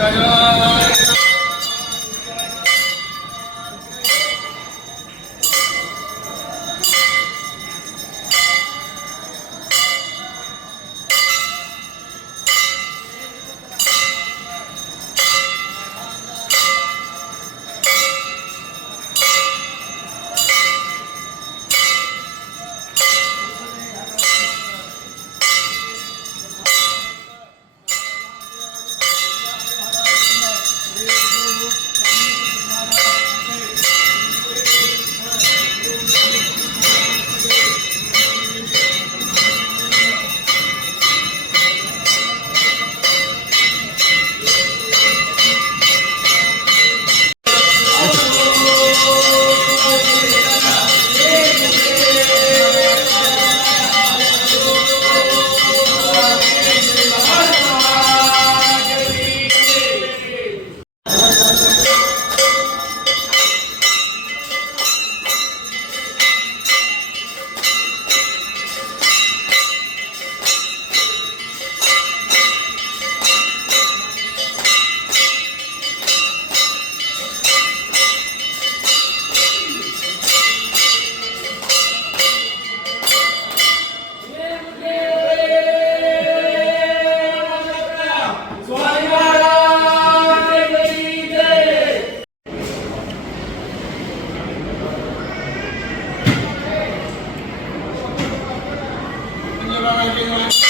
加油。Obrigado.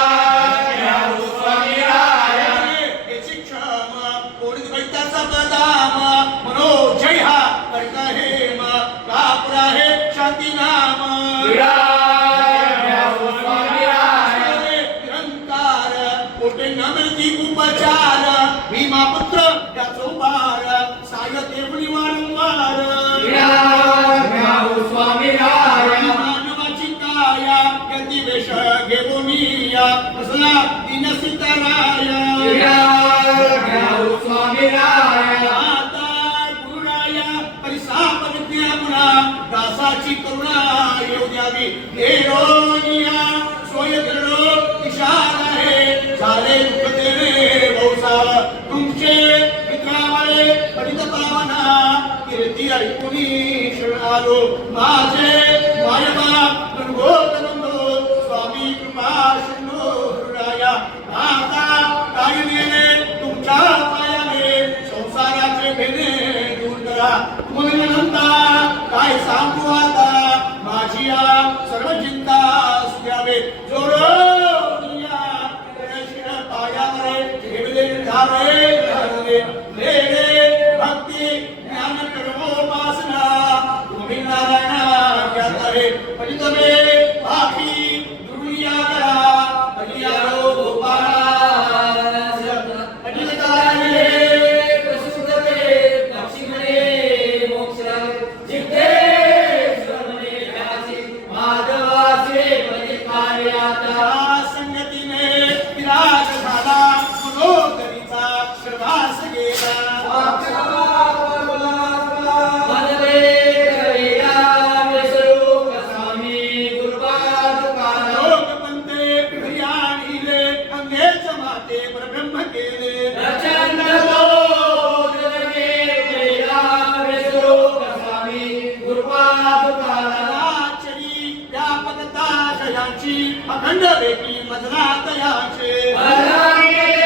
દાસાચી કરુણા યોજાવી નિરોગિયા સોય ધરો ઇશારા હે સારે દુઃખ દેવે બહુસા તુમશે વિક્રાવાળે પરિતપાવના કીર્તિ અર્પુની શરણાલો માજે Ayúdame. यांची अखंड भेटी मजला तयाचे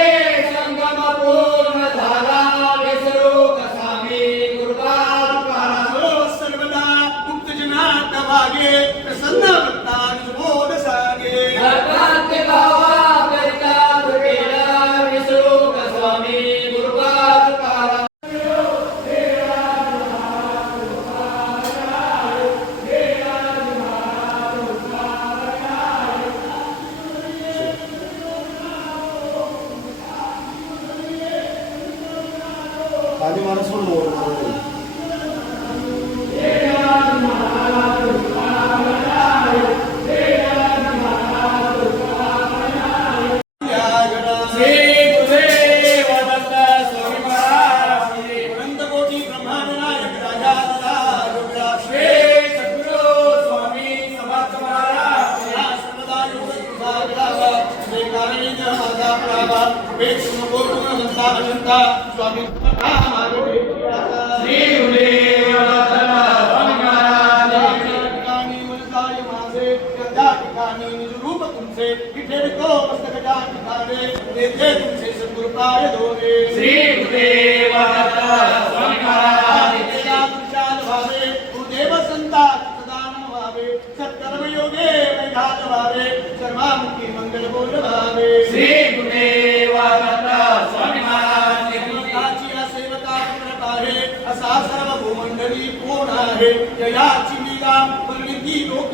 विठे मस्तक जाने देखे तुमसे सदगुरु पाय धोने श्री गुरुदेव पुरुषाल भावे गुरुदेव संता सदान भावे सत्कर्म योगे वैधात भावे सर्वामुखी मंगल बोल भावे श्री गुरुदेव असा सर्व भूमंडली पूर्ण आहे जयाची लीला परिणिती लोक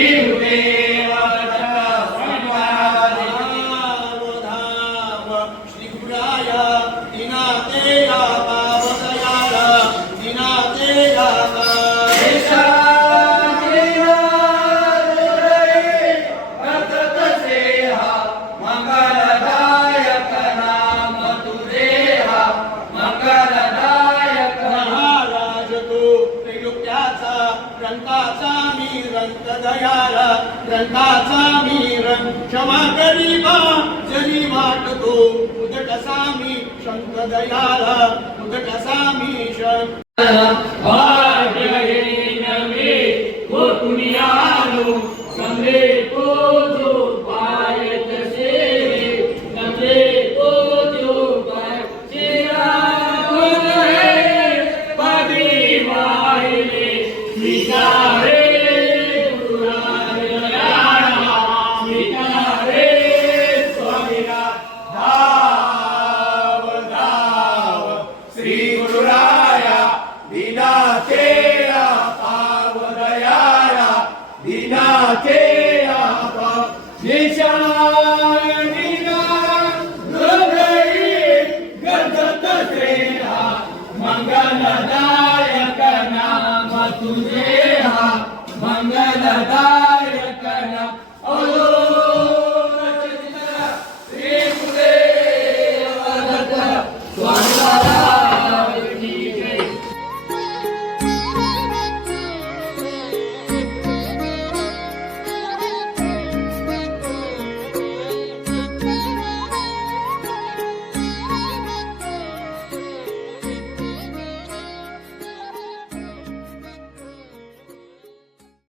संत दयाला ग्रंथाचा मीर क्षमा करीबा जरी वाटतो उदटसा मी शंक दयाला उदटसा मी शंक